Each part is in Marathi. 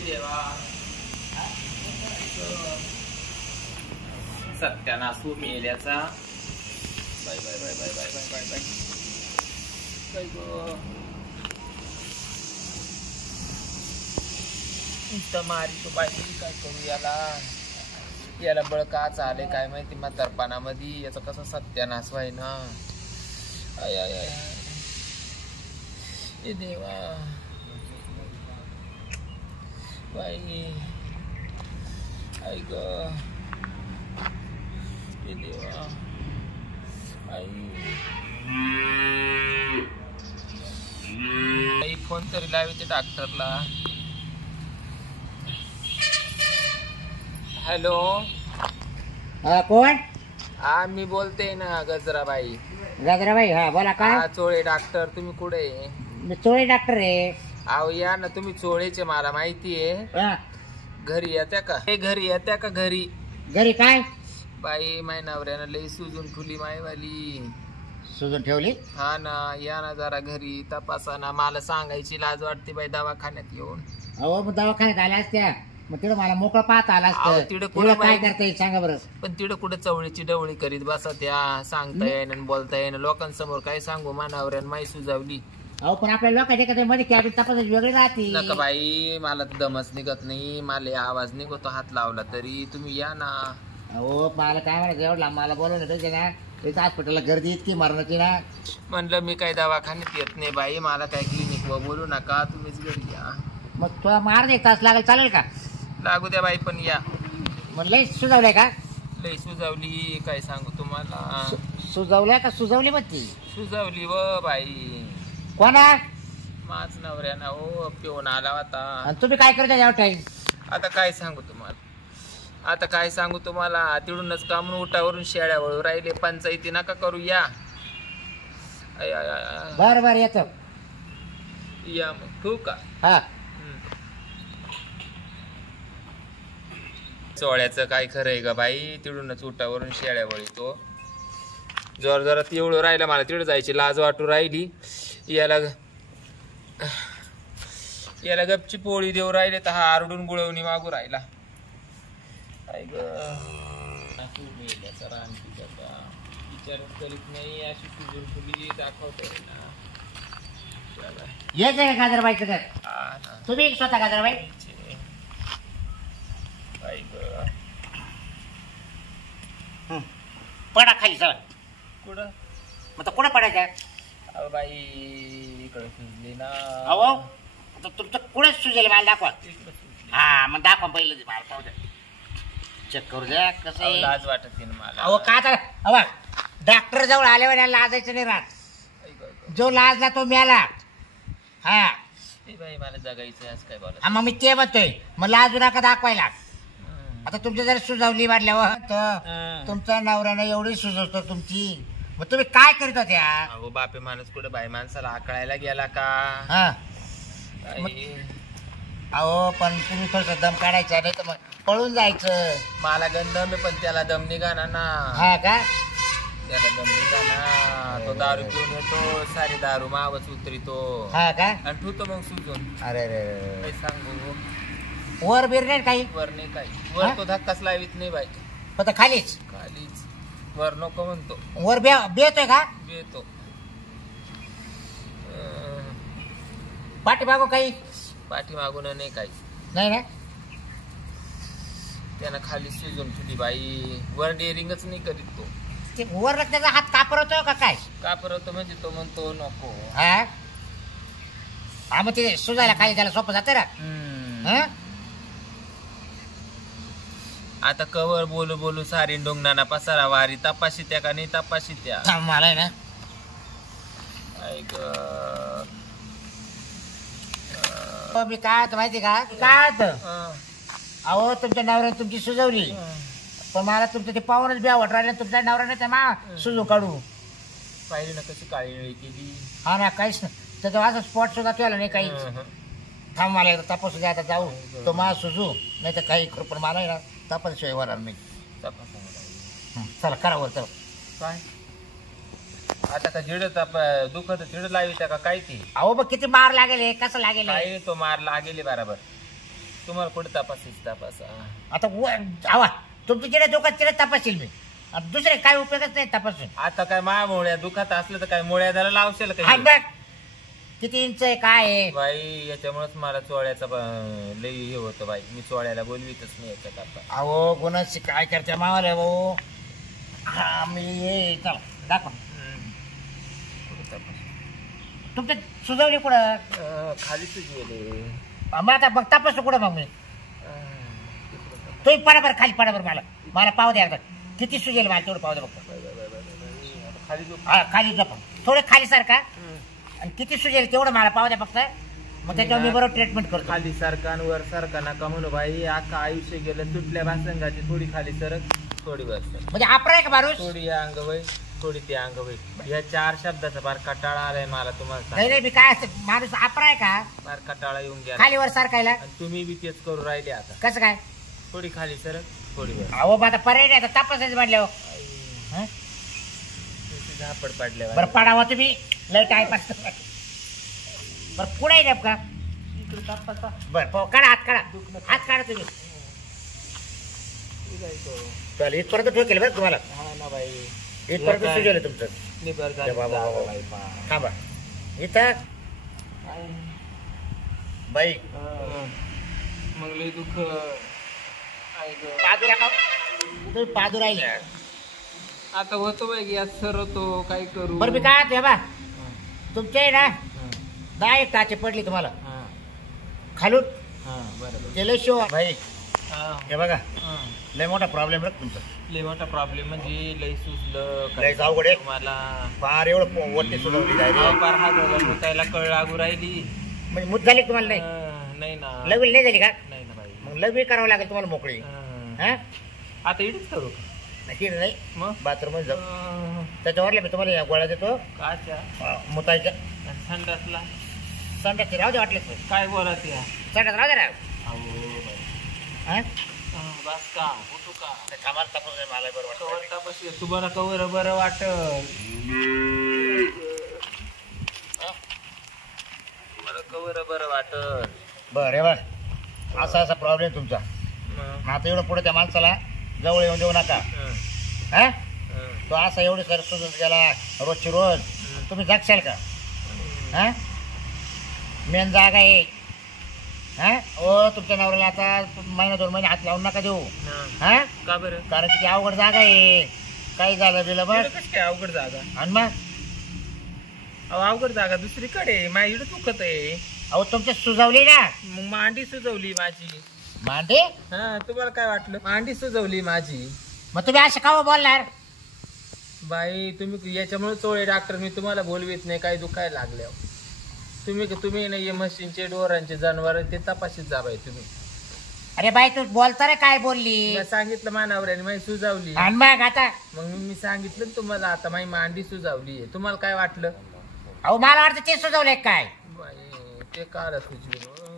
देवा सत्यानाशू मेल्याचा bye bye bye bye bye bye bye bye काय गो नुसतं मारी तो बायको काय करू याला बळ का चाले काय माहिती म्हातारपणामध्ये याचा कसा सत्यानाश व्हाय ना आय आय आय ए देवा बाई आई ग ए देवा आई फोन तरी लावते डॉक्टरला हॅलो कोण मी बोलते ना गजराबाई हा बोला का चोळे डॉक्टर तुम्ही कुठे मी चोळे डॉक्टर आहे अहो या ना तुम्ही चोळेचे मला माहितीये घरी येत्या का घरी येत्या का घरी काय बाई माय नवऱ्यानं लई सुजून फुली मायवाली सुजून ठेवली हा ना या ना जरा घरी तपासा ना मला सांगायची लाज वाटते बाई दवाखान्यात येऊन अहो मग दवाखान्यात आल्या असत्या मग तिकडे मला मोकळं पाहता आला असतं तिकडे काय करता येईल सांगा बरं पण तिकडे कुठे चवळीची डवळी करीत बसा त्या सांगता येईन बोलता येईन लोकांसमोर काय सांगू मा नवऱ्यानं माई सुजावली अहो पण आपल्या लोकांच्या मध्ये कॅबिन तपासायची वेगळी राहते नका बाई मला दमच निघत नाही मला आवाज निघतो हात लावला तरी तुम्ही या ना अहो मला काय म्हणायचं एवढं मला बोलवलं त्याच्या ना त्याच्या हॉस्पिटलला गर्दी इतकी मरणाची ना म्हणलं मी काय दवाखान्यात येत नाही बाई मला काय क्लिनिक वर बोलू नका तुम्हीच घरी या मग तुला मार एक तास लागेल चालेल का लागू द्या बाई पण या मग लई सुजावलंय का लई सुजावली काय सांगू तुम्हाला सुजावल्या का सुजावली मग ती सुजावली व बाई कोणा माझ नवऱ्याना हो पिऊन आला होता आणि तुम्ही काय करता या टाइम आता काय सांगू तुम्हाला तिडूनच कामून उठावरून शेळ्यावळू राहिले पंचायती नका करू या बर येतो या मग ठेवू का हा चोळ्याचं काय खरंय ग बाई तिडूनच उठावरून शेळ्यावळी तो जर जरा तेवढं राहिलं मला तिकडे जायची लाज वाटू राहिली याला गपची पोळी देऊ राहिले तर हा आरडून गुळवणी मागू राहिला विचार करीत नाही अशी सुजून फुली दाखवतोय ना येत आहे का गाजरबाईचं घर तुम्ही स्वतः गाजरबाई पडा खाली सर कुठं मग कुठं पडायचं अहो बाई इकडे सुजली ना अहो तुमचं कुठेच सुजेल मला दाखवा हा मग दाखवा पहिलं मला पाहू द्या चेक करू द्या कसं लाज वाटत ना मला अहो का तर अहो डॉक्टर जवळ आल्यावर लाजायचं नाही राहत जो लाजला तो मेला हा बाई मला जगायचं असं काय बोला हा मग मी ते म्हणतोय मग लाजू नका दाखवायला आता तुमची जर सुजावली वाढल्यावर तर तुमच्या नवऱ्यानं एवढी सुजवतो तुमची मग तुम्ही काय करीत होत्या अहो बापे माणूस कुठे बाई माणसाला आकळायला गेला का हा अहो पण तुम्ही थोडस दम काढायचा नाही तर मग पळून जायचं मला गंधम आहे पण त्याला दम निघाना ना हा का त्याला दम निघाना तो दारू पिऊन येतो सारी दारू मावच उतरितो हा का आणि ठेवतो मग सुजून अरे काय सांगू वर बिर नाही काही वर नाही काही वर तो धक्काच लावित नाही बाई फक्त खालीच खालीच वर नको म्हणतो वर बेतोय का येतो पाठीमागो काही पाठीमागून नाही काही नाही ना त्यानं खाली सुजून फुटी बाई वर डेअरिंगच नाही करीत तो ते वर त्याचा हात कापरवतो का काय कापरवतो म्हणजे तो म्हणतो नको हा मग ते सुजायला खाली त्याला सोपं जाते ना आता कवर बोलू बोलू सारी डोंगणाना पसारा वारी तपाशी त्या का नाही तपाशी त्या मला ना मी काय माहिती का काय अहो तुमच्या नवऱ्याने तुमची सुजवली पण मला तुमचं ते पाहूनच ब्यावट राहिलं तुमच्या नवऱ्याने त्या मा सुजू काढू पाहिली ना कशी काळी केली हा ना काहीच नाही त्याचा असं स्पॉट सुद्धा केला नाही काही थांब मला एकदा तपासू द्या आता जाऊ तो मला सुजू नाही तर काही करू पण मला तपासशिवाय होणार नाही चला करा वर चला काय आता का जिड दुखत जिड लावी का काय ती अहो मग किती मार लागेल कसं लागेल काय तो मार लागेल बरोबर तुम्हाला पुढे तपासा. आता आवा तुमचं जिकडे दुखात तिकडे तपासील मी. दुसरे काय उपयोगच नाही तपासून. आता काय माया मुळ्या दुखात असलं तर काय मुळ्या त्याला लावशील हा का? बघ किती इंच आहे काय आहे. बाई याच्यामुळेच मला चोळ्याचा लई हे होतं बाई. मी चोळ्याला बोलवीतच नाही याच्या करता. अहो गुणाची काय करते मावाला भाऊ. हा मी ये चला दाखव. तुमच्या सुजवली कुठं? खाली गेले. मग आता बघ तपासतो कुठं मग मी. तुम्ही पडा बरं खाली पडा बरं. मला पाव द्या किती सुजेल मला तेवढं पाव द्या बघ. खाली झोपा थोडं खाली सारखा आणि किती सुजेल तेवढं मला पाव द्या फक्त. मग त्याच्यावर मी बरोबर ट्रीटमेंट करतो. खाली सारखा आणि वर सारखा नका म्हणू बाई. अख्खा आयुष्य गेलं तुटल्या भासंगाची. थोडी खाली सरक थोडी बस. म्हणजे आपरा आहे का माणूस? थोडी या अंग वय थोडी ती अंग वय. या 4 शब्दाचा फार कटाळा आलाय मला तुम्हाला. नाही मी काय असतं माणूस आपरा आहे का? फार कटाळा येऊन गेला. खाली वर सारखायला. आणि तुम्ही बी तेच करू राहिले आता. कसं काय? थोडी खाली सरक थोडी बस. अहो मग आता पर्याय नाही आता तपासायचं म्हटल्यावर. झापड पडल्या. बरं पडावं तुम्ही लय काय पास. बरं पुढे आहे नेमका. बरं काढा हात काढा. हात काढा तुम्ही. चल इथपर्यंत ठोकेल बरं तुम्हाला. हा ना बाई. इथपर्यंत सुजेल तुमचं. थांबा इथं बाई. मग लय दुःख. तुम्ही पादू राहिले. आता होतो बाई यात सरतो काय करू. बरं मी काय हे बा तुमच्या आहे ना 10 टाचे पडली तुम्हाला खालून. बरोबर ते लय शिव भाई. हे बघा लय मोठा प्रॉब्लेम बघ तुमचा. लय मोठा प्रॉब्लेम म्हणजे लय सुचलं लय अवघड आहे. मला फार एवढं वरती सुचवली फार हात मुतायला कळ लागू राहिली. म्हणजे मुत झाली तुम्हाला? नाही नाही ना. लग्न नाही झाली का? नाही ना बाई. मग लग्न करावं लागेल तुम्हाला मोकळी. आता इथेच करू का? नाही मग बाथरूम मध्ये जाऊ. त्याच्यावरल्या मी तुम्हाला या गोळ्या देतो काच्या मुतायच्या. संडासला संडास राहू दे वाटले काय बोलत या संडास राहू दे राव. बस का उठू का? कामाला तपास मला बरोबर कवर तपास. तू बरं कवर बरं वाटत. कवर बरं वाटत. बरं बघ असा प्रॉब्लेम तुमचा. आता एवढं पुढे त्या माणसाला जवळ येऊन देऊ नका. हा तो असा एवढी सर सुजून गेला रोजची रोज. तुम्ही जगशाल का? हा मेन जागा आहे. हा ओ तुमच्या नवऱ्याला आता महिना 2 महिने हात लावून नका देऊ. हा का बरं? कारण ती अवघड जागा आहे. काही झालं बिलं बघ. काय अवघड जागा? आणि मग अवघड जागा दुसरीकडे माझी इकडे दुखत आहे. अहो तुमच्या सुजवली ना. मग मांडी सुजवली माझी. मांडे? हा तुम्हाला काय वाटलं? मांडी सुजवली माझी. मग तुम्ही असं का बोलणार? बाई तुम्ही याच्यामुळे चोळे डॉक्टर. मी तुम्हाला बोलवीत नाही काही दुखायला लागल्यावर. तुम्ही नाही म्हशींचे डोरांचे जनावर ते तपाशीत जा बाई तुम्ही. अरे बाई तू बोलता रे काय बोलली? मी सांगितलं मानावऱ्याने माझी सुजावली. आणि मग आता मग मी सांगितलं ना तुम्हाला आता माझी मांडी सुजावली आहे. तुम्हाला काय वाटलं? अहो मला वाटतं ते सुजवलंय काय. बाई ते काय सुजलं?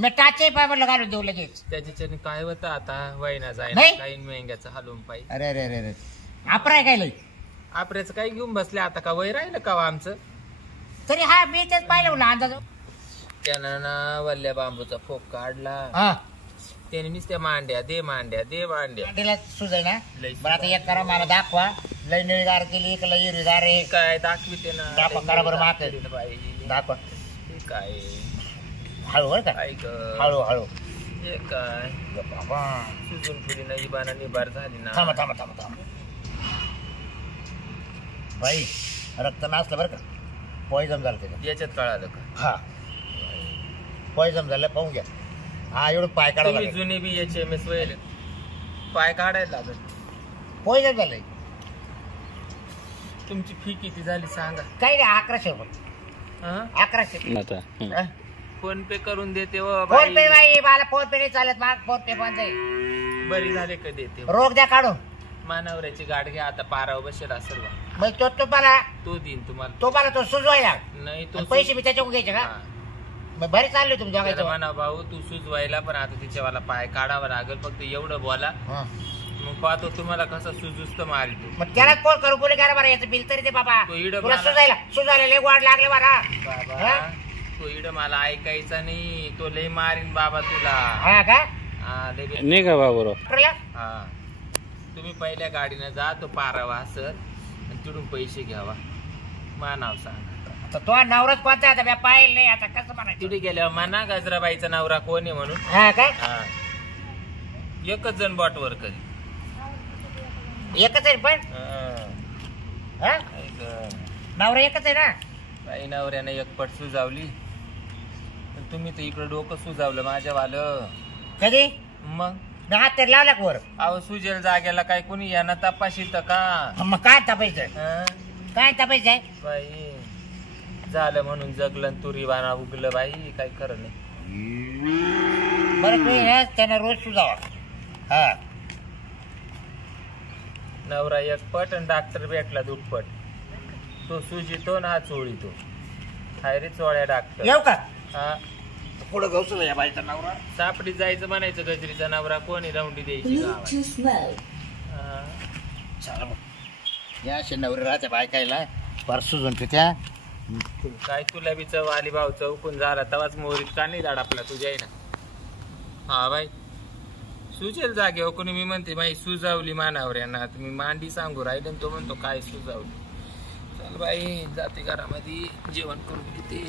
मी टाचे पाय म्हटलं घालून देऊ लगेच. त्याच्याने काय होतं आता वयना जाय नाही? काही मेंग्याचं हलवून पाहिजे. अरे अरे अरे अरे आपराय काय लई. आपल्याचं काही घेऊन बसले आता का वय राहिलं का आमचं? तरी हा मी तेच पाहिलं ना अंदाज. त्यानं ना वल्ल्या बांबूचा फोक काढला. हा त्याने नुसत्या मांड्या दे मांड्या दे मांड्या. मांडीला सुजाय ना. लई बरं आता एक करा मला दाखवा. लई निळीगार केली का लई हिरवीगार आहे? काय दाखविते ना. दाखवा करा बरं माग बाई दाखवा. काय हळू बरं का ऐक हळू हळू. हे काय बाबा सुजून फुली ना इबाना निबार झाली ना. थांबा थांबा थांबा थांबा बाई रक्त नाचलं बरं का. पॉइझन झालं त्याच्यात. याच्यात कळालं का? हा पॉइझन झालं पाहून घ्या. हा एवढं पाय काढावं तुम्ही लागेल. जुने बी HMS वहिले पाय काढायला लागत. पॉइझन झालंय. तुमची फी किती झाली सांगा? काही नाही 1100 रुपये. 1100. फोन पे करून देते व फोन पे बाई. बाई मला फोन पे नाही चालत. माग फोन पे बंद आहे. बरी झाले का देते. रोग द्या काढून. मानावऱ्याची गाठ घ्या आता पारावर बसेल असेल बा. मग तो तुम्हाला तो देईन तुम्हाला. तो सुजवायला नाही तो आणि पैसे मी त्याच्याकडून घ्यायचे का? हा. मग बरे चालले तुम्ही त्याला दोघांचं. म्हणा भाऊ तू सुजवायला पण आता तिच्यावाला पाय काढावा लागेल. फक्त एवढं बोला हा. मग पाहतो तुम्हाला कसा सुजुस्त मारतो. मग त्याला फोन करू बोले करा बरं याचं बिल तरी दे बाबा. तो इडं तुला मला- सुजायला लय वाढ लागले बरा. बाबा हा? तो इड मला ऐकायचा नाही, तो लय मारीन बाबा तुला. हा का हा लय नाही का बाबूराव? हा तुम्ही पहिल्या गाडीनं जा, तो पारावा असत आणि तिथून पैसे घ्यावा. मा नाव सांगा. तो नवराच कोणता आता मी पाहिलं नाही, आता कसं म्हणायचं? तिथे गेल्यावर म्हणा गजराबाईचा नवरा कोण आहे म्हणून. हा का हा एकच जण बॉटवर कधी. एकच आहे पण हा? नवरा एकच आहे ना. बाई नवऱ्यानं एक पट सुजावली, तुम्ही तर इकडं डोकं सुजावलं माझ्यावालं. कधी मग हात तर लावला का वर? अहो सुजेल जागेला काय कोणी यानं तपाशित का? मग काय तपायचं? हं? काय तपायचं आहे? बाई झालं म्हणून जगलं तुरी वाना उगलं बाई, काय खरं नाही. बरं तू ना त्यांना रोज सुजावा. हा नवरा एक पट आणि डॉक्टर भेटला दुप्पट. तो सुजितो ना हा चोळीतो. हाय रे चोळ्या डॉक्टर. येऊ का हा पुढं गवसू या बाईचा नवरा. सापडीत जायचं म्हणायचं, गजरीचा नवरा कोणी राऊंडी द्यायची गावात. हा. चला मग या असे नवरे राहते बायकायला परसू जण त्या. काय तुला बी चव आली भाऊ, चौकून झाला तवाच मोहरीत का नाही झाड आपला तुझ्या आहे ना. हा बाई सुजेल जागे कोणी. मी म्हणते बाई सुजावली मानावर यांना, तुम्ही मांडी सांगू राहिले तो म्हणतो काय सुजावली. चल बाई जाते घरामध्ये जेवण करून घेते.